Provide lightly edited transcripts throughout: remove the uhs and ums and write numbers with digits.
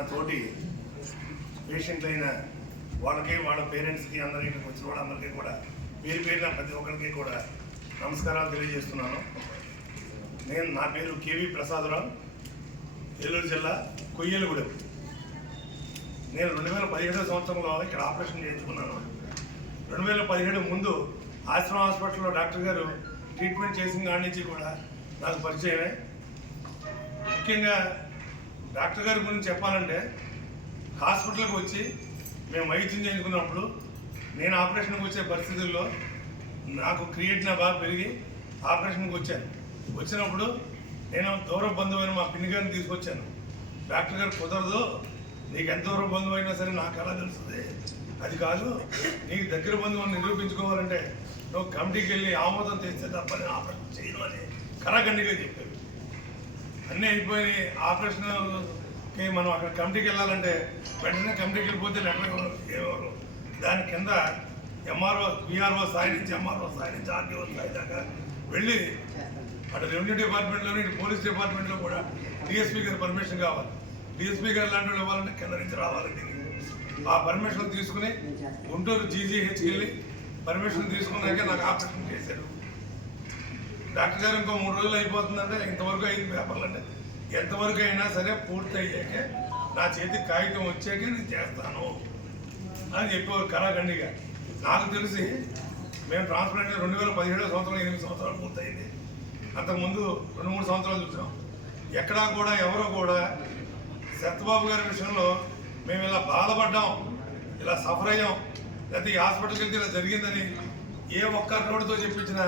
నా తోటి పేషెంట్ అయిన వాళ్ళకి వాళ్ళ పేరెంట్స్కి అందరికీ వచ్చిన వాళ్ళందరికీ కూడా పేరు పేరున ప్రతి ఒక్కరికి కూడా నమస్కారాలు తెలియజేస్తున్నాను. నా పేరు కేవి ప్రసాదరావు, ఏలూరు జిల్లా కొయ్యలగూడెం. నేను 2017 సంవత్సరంలో ఇక్కడ ఆపరేషన్ చేయించుకున్నాను. 2017 ముందు ఆశ్రమ హాస్పిటల్లో డాక్టర్ గారు ట్రీట్మెంట్ చేసిన కాడి నుంచి కూడా నాకు పరిచయమే. ముఖ్యంగా డాక్టర్ గారి గురించి చెప్పాలంటే, హాస్పిటల్కి వచ్చి మేము వైద్యం చేయించుకున్నప్పుడు నేను ఆపరేషన్కి వచ్చే పరిస్థితుల్లో నాకు క్రియేటినిన్ బాగా పెరిగి ఆపరేషన్కి వచ్చినప్పుడు నేను దూర బంధువైన మా పిన్ని గారిని తీసుకొచ్చాను. డాక్టర్ గారు కుదరదు, నీకు ఎంత దూర బంధువు అయినా సరే నాకు ఎలా తెలుస్తుంది, అది కాదు, నీకు దగ్గర బంధువుని నిరూపించుకోవాలంటే నువ్వు కమిటీకి వెళ్ళి ఆమోదం తెస్తే తప్ప నేను ఆపరేషన్ చేయను అని కరాఖండిగా చెప్పారు. అన్నీ అయిపోయి ఆపరేషన్కి మనం అక్కడ కమిటీకి వెళ్ళాలంటే వెంటనే కమిటీకి వెళ్ళిపోతే లెటర్ ఇవ్వరు. దాని కింద ఎంఆర్ఓ, పిఆర్ఓ స్థాయి నుంచి ఎంఆర్ఓ స్థాయి నుంచి ఆర్టీఓ స్థాయి దాకా వెళ్ళి అటు రెవెన్యూ డిపార్ట్మెంట్లోని ఇటు పోలీస్ డిపార్ట్మెంట్లో కూడా డిఎస్పీ గారి పర్మిషన్ కావాలి. డిఎస్పీ గారు లాంటి వాళ్ళు ఇవ్వాలంటే కింద నుంచి రావాలి. ఆ పర్మిషన్ తీసుకుని గుంటూరు జీజీహెచ్కి వెళ్ళి పర్మిషన్ తీసుకున్నాకే నాకు ఆపరేషన్ చేశారు. డాక్టర్ గారు ఇంకో 3 రోజులు అయిపోతుందంటే ఇంతవరకు అయింది పేపర్లు అంటే, ఎంతవరకు అయినా సరే పూర్తి అయ్యాకే నా చేతికి కాగితం వచ్చాకే నేను చేస్తాను అని చెప్పేవారు కరాఖండిగా. నాకు తెలిసి మేము ట్రాన్స్ప్లాంట్ 2017 సంవత్సరం 8 సంవత్సరాలు పూర్తయింది. అంతకుముందు 2-3 సంవత్సరాలు చూసాం. ఎక్కడా కూడా ఎవరో కూడా సత్యబాబు గారి విషయంలో మేము ఇలా బాధపడ్డాం, ఇలా సఫర్ అయ్యాం, లేకపోతే ఈ హాస్పిటల్కి వెళ్తే ఇలా జరిగిందని ఏ ఒక్క నోటితో చెప్పించినా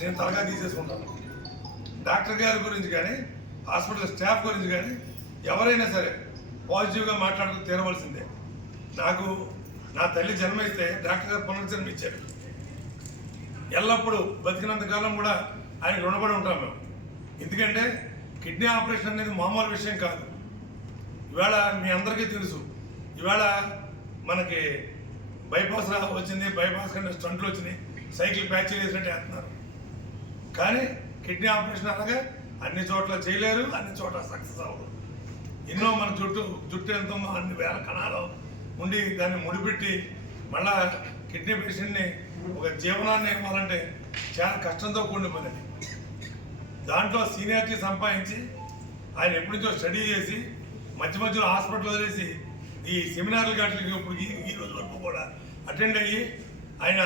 నేను తలగా తీసేసుకుంటాను. డాక్టర్ గారి గురించి కానీ హాస్పిటల్ స్టాఫ్ గురించి కానీ ఎవరైనా సరే పాజిటివ్గా మాట్లాడుతూ తీరవలసిందే. నాకు నా తల్లి జన్మిస్తే డాక్టర్ గారు పునర్జన్మ ఇచ్చారు. ఎల్లప్పుడూ బతికినంతకాలం కూడా ఆయన రుణపడి ఉంటాం మేము. ఎందుకంటే కిడ్నీ ఆపరేషన్ అనేది మామూలు విషయం కాదు. ఇవాళ మీ అందరికీ తెలుసు, ఇవాళ మనకి బైపాస్ వచ్చింది, బైపాస్ కంటే స్టంట్లు వచ్చినాయి, సైకిల్ ప్యాచ్లు వేసినట్టు వేస్తున్నారు. కానీ కిడ్నీ ఆపరేషన్ అనగా అన్ని చోట్ల చేయలేరు, అన్ని చోట్ల సక్సెస్ అవ్వదు. ఎన్నో మన జుట్టు ఎంతో అన్ని వేల కణాలు ఉండి దాన్ని ముడిపెట్టి మళ్ళా కిడ్నీ పేషెంట్ని ఒక జీవనాన్ని ఇవ్వాలంటే చాలా కష్టంతో కూడిన పని. దాంట్లో సీనియారిటీ సంపాదించి ఆయన ఎప్పటి నుంచో స్టడీ చేసి మధ్య మధ్యలో హాస్పిటల్ వదిలేసి ఈ సెమినార్లు గట్లకి ఇప్పుడు ఈ రోజు వరకు కూడా అటెండ్ అయ్యి ఆయన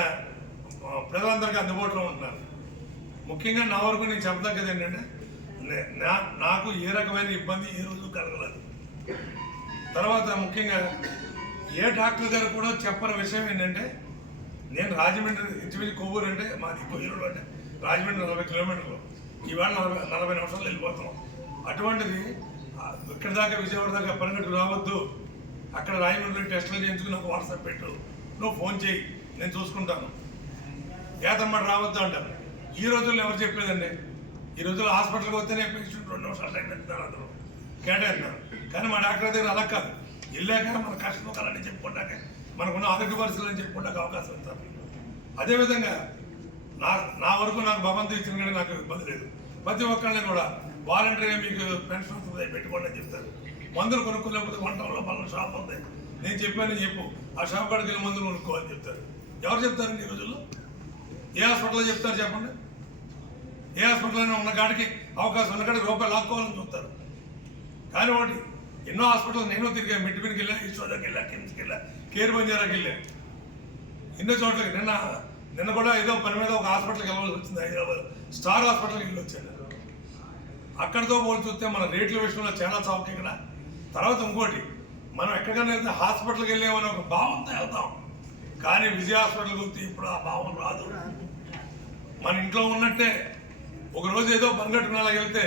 ప్రజలందరికీ అందుబాటులో ఉంటున్నారు. ముఖ్యంగా నా వరకు నేను చెప్పదగ్గది ఏంటంటే, నాకు ఏ రకమైన ఇబ్బంది ఏ రోజు కలగలేదు. తర్వాత ముఖ్యంగా ఏ డాక్టర్ గారు కూడా చెప్పని విషయం ఏంటంటే, నేను రాజమండ్రి ఇంచుమించు కొవ్వూరు అంటే మాది కొయ్యూరు అంటే రాజమండ్రి 40 కిలోమీటర్లు, ఈవేళ 40 నిమిషాలు వెళ్ళిపోతాం. అటువంటిది ఇక్కడ దాకా విజయవాడ దాకా పరిగెట్టు రావద్దు, అక్కడ రాజమండ్రి టెస్టులు చేయించుకుని నాకు వాట్సాప్ పెట్టు, నువ్వు ఫోన్ చేయి, నేను చూసుకుంటాను, ఏతమ్మట రావద్దు అంటారు. ఈ రోజుల్లో ఎవరు చెప్పలేదండి. ఈ రోజుల్లో హాస్పిటల్కి వస్తేనే పేషెంట్ 2 నిమిషాలు టైం పెడతారు, అందరూ కేటాయిస్తున్నారు. కానీ మా డాక్టర్ దగ్గర అలా కాదు, వెళ్ళాక మన కష్టసుఖాలని చెప్పుకుంటాక మనకున్న ఆరోగ్య పరిస్థితులని చెప్పుకుంటాక అవకాశం ఇస్తారు. అదేవిధంగా నా వరకు నాకు భగవంతుడు ఇచ్చిన కానీ నాకు ఇబ్బంది లేదు. ప్రతి ఒక్కరిని కూడా వాలంటీర్గా మీకు పెన్షన్ వస్తుంది పెట్టుకోండి అని చెప్తారు. మందులు కొనుక్కోలేకపోతే వంటల్లో పలానా షాప్ ఉంది, నేను చెప్పాను చెప్పు, ఆ షాప్ కాడికి వెళ్ళి మందులు కొనుక్కోవాలని చెప్తారు. ఎవరు చెప్తారండి ఈ రోజుల్లో? ఏ హాస్పిటల్లో చెప్తారు చెప్పండి? ఏ హాస్పిటల్లో ఉన్న కాడికి అవకాశం ఉన్న కాడికి రూపాయలు లాక్కోవాలని చూస్తారు. కానీ ఒకటి, ఎన్నో హాస్పిటల్ నేను తిరిగా, మిడ్మిన్కి వెళ్ళా, ఈశ్వరకి వెళ్ళా, కిమ్స్కి వెళ్ళా, కేర్ బంజారాకి వెళ్ళా, ఎన్నో చోట్లకి. నిన్న కూడా ఏదో పని మీద ఒక హాస్పిటల్కి వెళ్ళాల్సి వచ్చింది, హైదరాబాద్ స్టార్ హాస్పిటల్కి వెళ్ళి వచ్చాను. అక్కడితో పోలి చూస్తే మన రేట్ల విషయంలో చాలా చౌక ఇక్కడ. తర్వాత ఇంకోటి, మనం ఎక్కడికైనా వెళ్తే హాస్పిటల్కి వెళ్ళామని ఒక భావంతో వెళ్తాం, కానీ విజయ హాస్పిటల్కి వస్తే ఇప్పుడు ఆ భావం రాదు. మన ఇంట్లో ఉన్నట్టే ఒకరోజు ఏదో పనిగట్టుకునేలా వెళ్తే,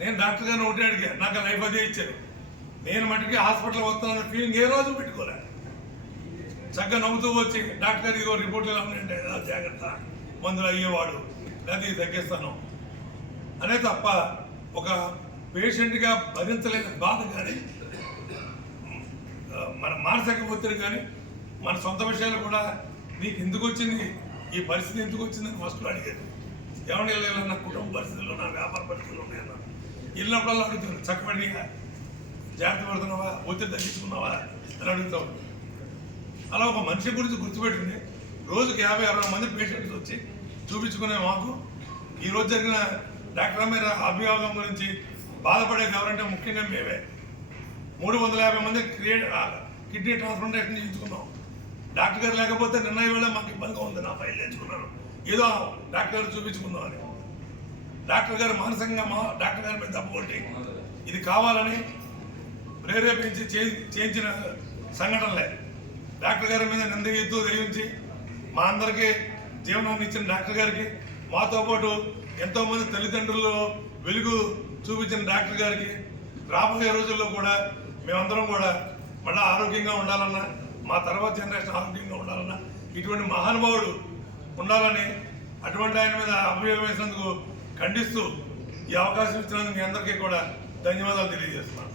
నేను డాక్టర్ గారిని ఒకటే అడిగా, నాకు లైఫ్ అదే ఇచ్చారు. నేను మటుకి హాస్పిటల్కి వస్తానన్న ఫీలింగ్ ఏ రోజు పెట్టుకోలే. చక్కగా నవ్వుతూ వచ్చి డాక్టర్ గారు ఇదిగో రిపోర్ట్లు ఎలా ఉన్నాయంటే, జాగ్రత్త, మందులు అయ్యేవాడు, లేదా ఇది తగ్గిస్తాను అనే తప్ప ఒక పేషెంట్గా భరించలేని బాధ కానీ, మన మానసిక ఒత్తిడి కానీ, మన సొంత విషయాలు కూడా నీకు ఎందుకు వచ్చింది, ఈ పరిస్థితి ఎందుకు వచ్చిందని ఫస్ట్లో అడిగారు. ఏమన్నా వెళ్ళాలి, నా కుటుంబ పరిస్థితుల్లో, నా వ్యాపార పరిస్థితులు ఉన్నాయన్నా. వెళ్ళినప్పుడల్లా అడుగుతారు, చక్కబడిగా జాగ్రత్త పడుతున్నావా, ఒత్తిడి తగ్గించుకున్నావా అని అడుగుతావు. అలా ఒక మనిషి గురించి గుర్తుపెట్టింది రోజుకి 50-60 మంది పేషెంట్స్ వచ్చి చూపించుకునే మాకు ఈరోజు జరిగిన డాక్టర్ అమీర్ అభియోగం గురించి బాధపడేది ఎవరంటే ముఖ్యంగా మేమే. 350 మంది కిడ్నీ ట్రాన్స్ప్లాంటేషన్ చేయించుకున్నాం. డాక్టర్ గారు లేకపోతే నిన్న వేళ మాకు ఇబ్బందిగా ఉంది. నా ఫైల్ తెచ్చుకున్నాను, ఏదో డాక్టర్ గారు చూపించుకుందాం అని. డాక్టర్ గారు మానసికంగా డాక్టర్ గారి మీద తప్పుకొట్టి ఇది కావాలని ప్రేరేపించి చేయించిన సంఘటనలే. డాక్టర్ గారి మీద నిందగెత్తు దయించి మా అందరికీ జీవనాన్ని ఇచ్చిన డాక్టర్ గారికి, మాతో పాటు ఎంతోమంది తల్లిదండ్రుల్లో వెలుగు చూపించిన డాక్టర్ గారికి రాబోయే రోజుల్లో కూడా మేమందరం కూడా మళ్ళీ ఆరోగ్యంగా ఉండాలన్నా, మా తర్వాత జనరేషన్ ఆరోగ్యంగా ఉండాలన్నా ఇటువంటి మహానుభావుడు ఉండాలని, అటువంటి ఆయన మీద అభియోగం వేసినందుకు ఖండిస్తూ ఈ అవకాశం ఇచ్చినందుకు మీ అందరికీ కూడా ధన్యవాదాలు తెలియజేస్తున్నాను.